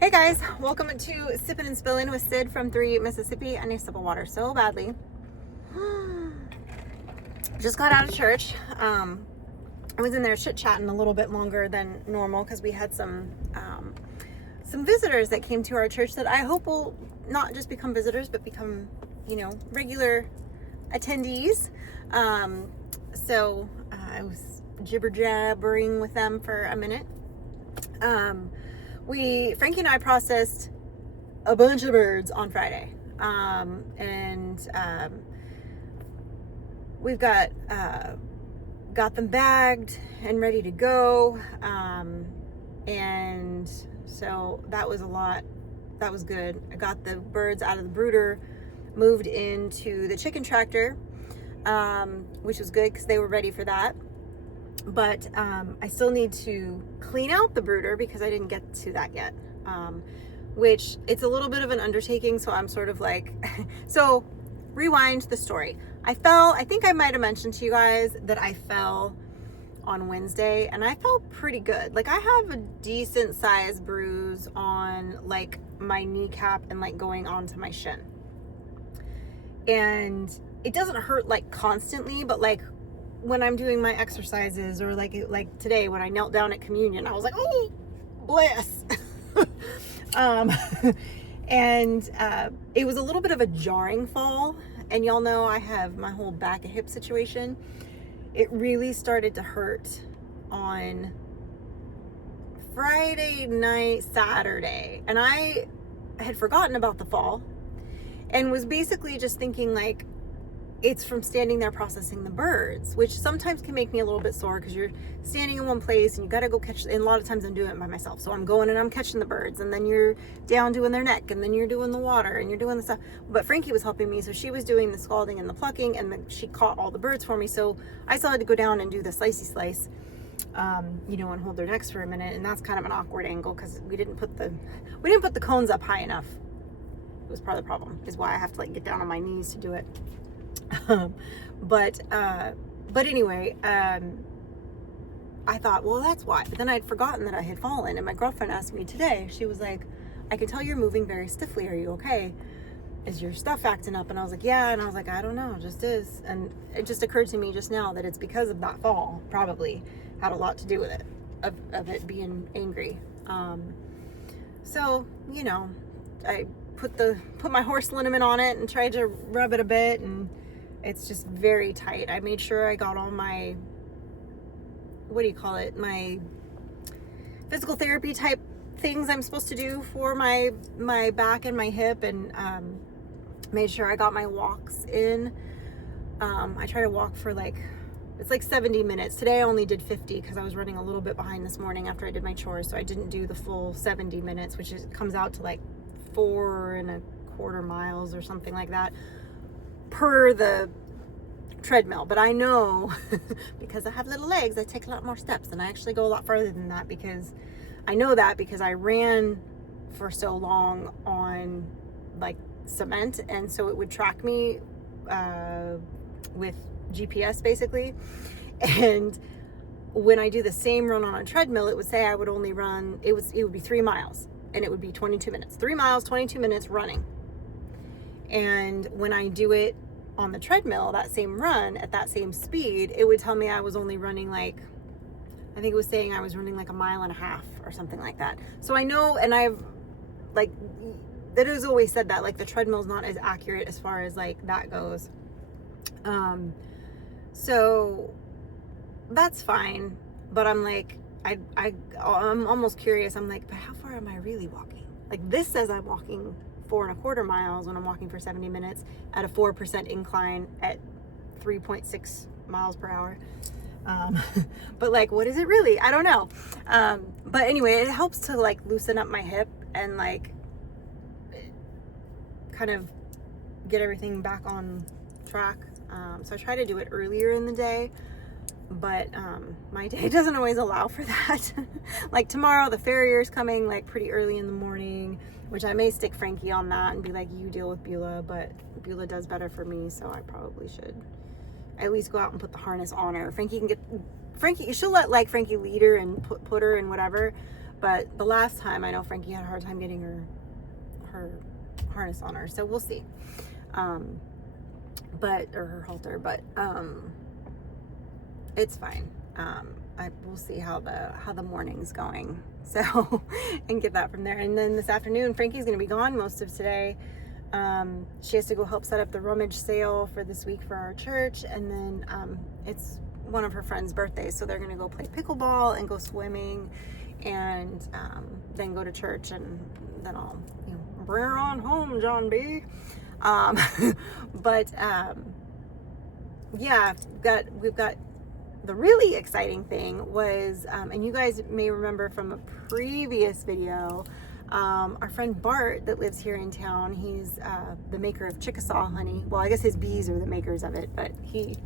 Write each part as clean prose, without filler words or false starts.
Hey guys, welcome to Sippin' and Spillin' with Sid from 3 Mississippi. I need a sip of water so badly. Just got out of church. I was in there chit-chatting a little bit longer than normal because we had some visitors that came to our church that I hope will not just become visitors but become, regular attendees. So I was jibber-jabbering with them for a minute. Frankie and I processed a bunch of birds on Friday. We've got them bagged and ready to go. And so that was a lot. That was good. I got the birds out of the brooder, moved into the chicken tractor, which was good because they were ready for that. But I still need to clean out the brooder because I didn't get to that yet, which it's a little bit of an undertaking. So I'm sort of like, so rewind the story. I think I might have mentioned to you guys that I fell on Wednesday and I felt pretty good. Like I have a decent sized bruise on like my kneecap and like going onto my shin. And it doesn't hurt like constantly, but like when I'm doing my exercises or like today when I knelt down at communion, I was like, oh, bless. And it was a little bit of a jarring fall. And y'all know I have my whole back and hip situation. It really started to hurt on Friday night, Saturday. And I had forgotten about the fall and was basically just thinking like, it's from standing there processing the birds, which sometimes can make me a little bit sore because you're standing in one place and you got to go catch, and a lot of times I'm doing it by myself. So I'm going and I'm catching the birds and then you're down doing their neck and then you're doing the water and you're doing the stuff. But Frankie was helping me. So she was doing the scalding and the plucking and she caught all the birds for me. So I still had to go down and do the slicey slice, and hold their necks for a minute. And that's kind of an awkward angle because we didn't put the cones up high enough. It was part of the problem, is why I have to like get down on my knees to do it. But anyway, I thought, well, that's why. But then I'd forgotten that I had fallen. And my girlfriend asked me today, she was like, I can tell you're moving very stiffly. Are you okay? Is your stuff acting up? And I was like, yeah. And I was like, I don't know, it just is. And it just occurred to me just now that it's because of that fall, probably had a lot to do with it, of it being angry. So, I put my horse liniment on it and tried to rub it a bit, and it's just very tight. I made sure I got all my, my physical therapy type things I'm supposed to do for my back and my hip, and made sure I got my walks in. I try to walk for it's like 70 minutes. Today I only did 50 because I was running a little bit behind this morning after I did my chores, so I didn't do the full 70 minutes, which comes out to like 4.25 miles or something like that per the treadmill. But I know because I have little legs, I take a lot more steps, and I actually go a lot further than that because I know that because I ran for so long on like cement, and so it would track me with GPS basically. And when I do the same run on a treadmill, it would say I would only run, it would be 3 miles and it would be 22 minutes. 3 miles, 22 minutes running. And when I do it on the treadmill, that same run at that same speed, it would tell me I was only running I think it was saying I was running like 1.5 miles or something like that. So I know, and I've that has always said that the treadmill's not as accurate as far as that goes. So that's fine. But I'm I'm almost curious. I'm like, but how far am I really walking? This says I'm walking 4.25 miles when I'm walking for 70 minutes at a 4% incline at 3.6 miles per hour. But what is it really? I don't know. But anyway, it helps to loosen up my hip and kind of get everything back on track. So I try to do it earlier in the day, but my day doesn't always allow for that. Tomorrow, the farrier's coming pretty early in the morning, which I may stick Frankie on that and be like, you deal with Beulah, but Beulah does better for me, so I probably should at least go out and put the harness on her. She'll let Frankie lead her and put her and whatever, But the last time, I know Frankie had a hard time getting her harness on her, so we'll see. Or her halter, but it's fine. We'll see how the morning's going. So, and get that from there. And then this afternoon, Frankie's going to be gone most of today. She has to go help set up the rummage sale for this week for our church. And then it's one of her friends' birthdays. So they're going to go play pickleball and go swimming and then go to church. And then I'll, bring her on home, John B. Yeah, we've got the really exciting thing was, and you guys may remember from a previous video, our friend Bart that lives here in town, he's the maker of Chickasaw honey. Well, I guess his bees are the makers of it, but he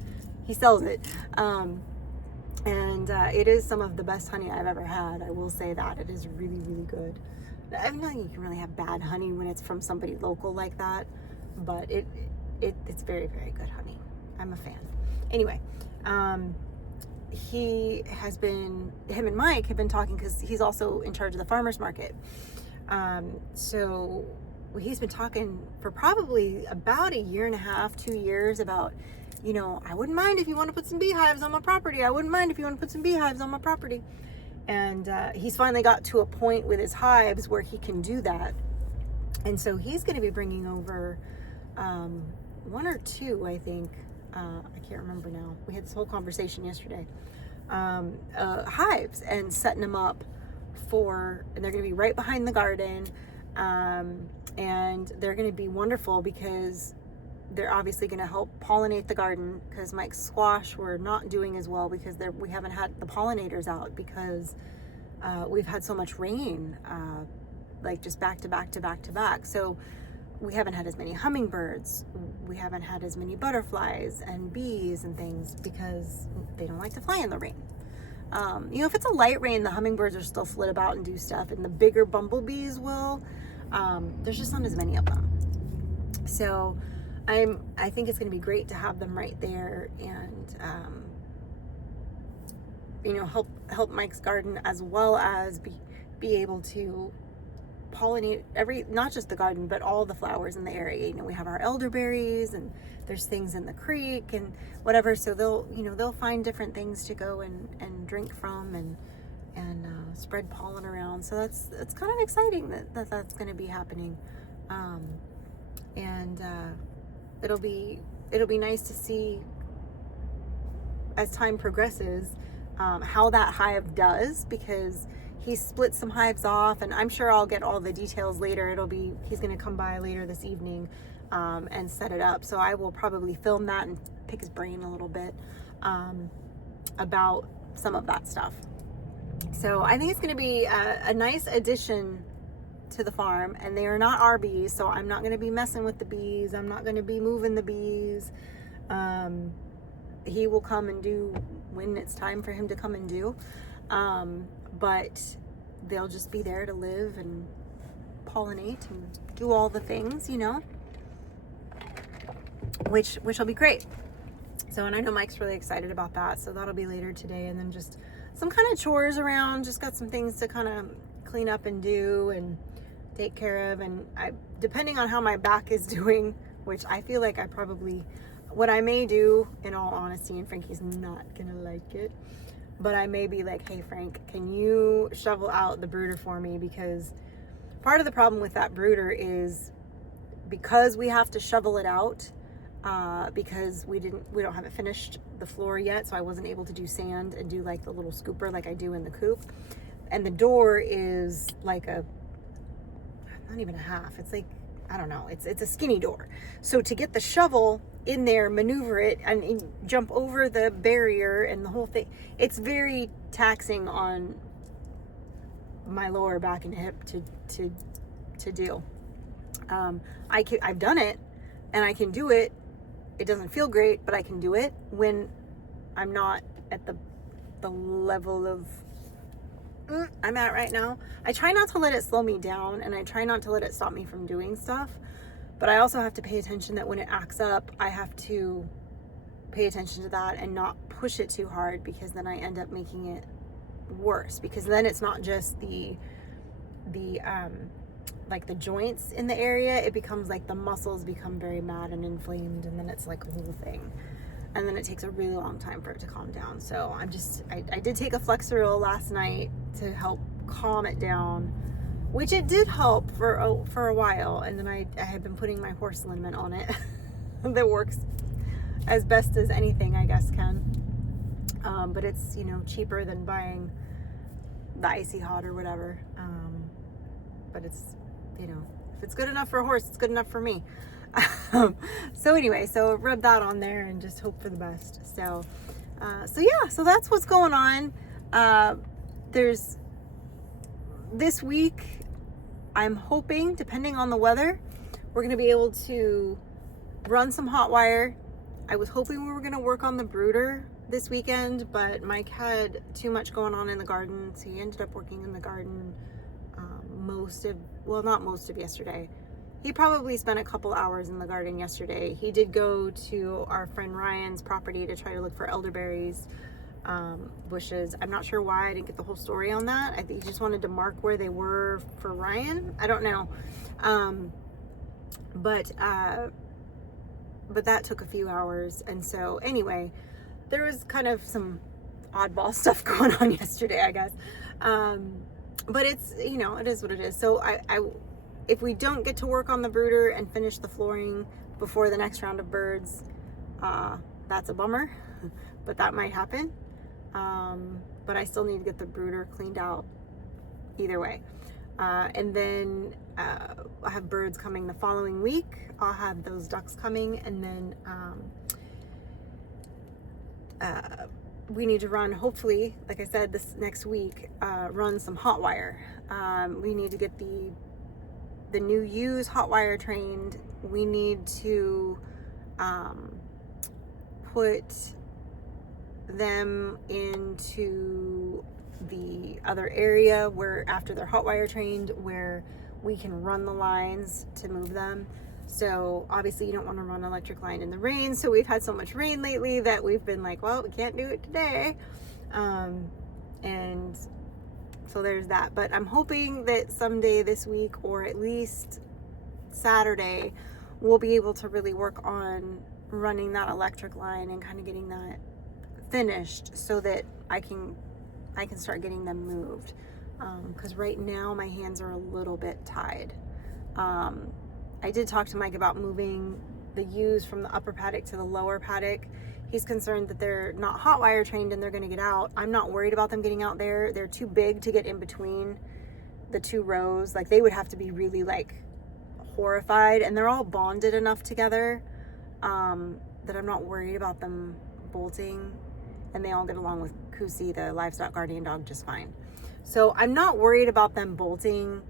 sells it. And it is some of the best honey I've ever had. I will say that. It is really, really good. I mean, not you can really have bad honey when it's from somebody local like that, but it's very, very good honey. I'm a fan. Anyway, him and Mike have been talking because he's also in charge of the farmer's market. So he's been talking for probably about 1.5 years, 2 years about, I wouldn't mind if you want to put some beehives on my property. I wouldn't mind if you want to put some beehives on my property. And he's finally got to a point with his hives where he can do that. And so he's going to be bringing over 1 or 2, I think. I can't remember now. We had this whole conversation yesterday. Hives and setting them up and they're going to be right behind the garden. And they're going to be wonderful because they're obviously going to help pollinate the garden, because Mike's squash we're not doing as well because we haven't had the pollinators out because we've had so much rain, like just back to back to back to back. So we haven't had as many hummingbirds. We haven't had as many butterflies and bees and things because they don't like to fly in the rain. If it's a light rain, the hummingbirds are still flit about and do stuff, and the bigger bumblebees will. There's just not as many of them. So I think it's going to be great to have them right there and, help Mike's garden, as well as be able to pollinate not just the garden, but all the flowers in the area. We have our elderberries and there's things in the creek and whatever. So they'll find different things to go and drink from and spread pollen around. So it's kind of exciting that's going to be happening. It'll be nice to see as time progresses, how that hive does, because he split some hives off, and I'm sure I'll get all the details later. He's going to come by later this evening and set it up. So I will probably film that and pick his brain a little bit about some of that stuff. So I think it's going to be a nice addition to the farm, and they are not our bees, so I'm not going to be messing with the bees. I'm not going to be moving the bees. He will come and do when it's time for him to come and do. But they'll just be there to live and pollinate and do all the things, which will be great. So, and I know Mike's really excited about that, so that'll be later today. And then just some kind of chores around, just got some things to kind of clean up and do and take care of. And depending on how my back is doing, which I feel like what I may do, in all honesty, and Frankie's not gonna like it, but I may be like, hey Frank, can you shovel out the brooder for me? Because part of the problem with that brooder is because we have to shovel it out, because we don't have it finished the floor yet, so I wasn't able to do sand and do like the little scooper like I do in the coop. And the door is like not even a half, it's like, I don't know, it's a skinny door. So to get the shovel in there, maneuver it, and jump over the barrier and the whole thing, it's very taxing on my lower back and hip to do. I've done it and I can do it. It doesn't feel great, but I can do it when I'm not at the level of I'm at right now. I try not to let it slow me down, and I try not to let it stop me from doing stuff, but I also have to pay attention that when it acts up, I have to pay attention to that and not push it too hard, because then I end up making it worse, because then it's not just the like the joints in the area, it becomes like the muscles become very mad and inflamed, and then it's like a whole thing, and then it takes a really long time for it to calm down. So I did take a Flexeril last night to help calm it down, which it did help for a while, and then I had been putting my horse liniment on it that works as best as anything, I guess, can. But it's, you know, cheaper than buying the Icy Hot or whatever. But it's, you know, if it's good enough for a horse, it's good enough for me. So anyway, so rub that on there and just hope for the best. So yeah, so that's what's going on. There's this week, I'm hoping, depending on the weather, we're going to be able to run some hot wire. I was hoping we were going to work on the brooder this weekend, but Mike had too much going on in the garden, so he ended up working in the garden not most of yesterday. He probably spent a couple hours in the garden yesterday. He did go to our friend Ryan's property to try to look for elderberries bushes. I'm not sure why. I didn't get the whole story on that. I think he just wanted to mark where they were for Ryan. I don't know. But that took a few hours. And so anyway, there was kind of some oddball stuff going on yesterday, I guess. But it's, you know, it is what it is. So if we don't get to work on the brooder and finish the flooring before the next round of birds, that's a bummer, but that might happen. But I still need to get the brooder cleaned out either way. And then I have birds coming the following week. I'll have those ducks coming, and then we need to run, hopefully, like I said, this next week, run some hot wire. We need to get the new ewes hot wire trained. We need to put them into the other area where, after they're hot wire trained, where we can run the lines to move them. So obviously you don't want to run an electric line in the rain. So we've had so much rain lately that we've been like, well, we can't do it today. And so there's that. But I'm hoping that someday this week, or at least Saturday, we'll be able to really work on running that electric line and kind of getting that finished so that I can start getting them moved. Because right now my hands are a little bit tied. I did talk to Mike about moving the ewes from the upper paddock to the lower paddock. He's concerned that they're not hot wire trained and they're going to get out. I'm not worried about them getting out there. They're too big to get in between the two rows. Like, they would have to be really like horrified, and they're all bonded enough together that I'm not worried about them bolting, and they all get along with Kusi, the livestock guardian dog, just fine. So I'm not worried about them bolting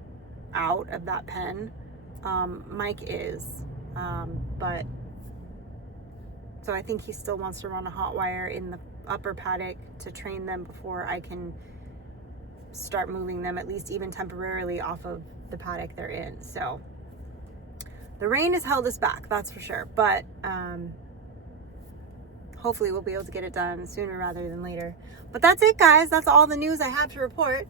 out of that pen. Mike is, but so I think he still wants to run a hot wire in the upper paddock to train them before I can start moving them, at least even temporarily, off of the paddock they're in. So the rain has held us back, that's for sure, but hopefully we'll be able to get it done sooner rather than later. But that's it, guys. That's all the news I have to report.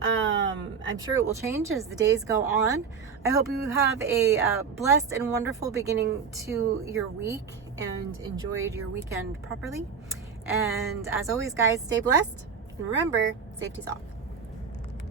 I'm sure it will change as the days go on. I hope you have a blessed and wonderful beginning to your week and enjoyed your weekend properly. And as always, guys, stay blessed. And remember, safety's off.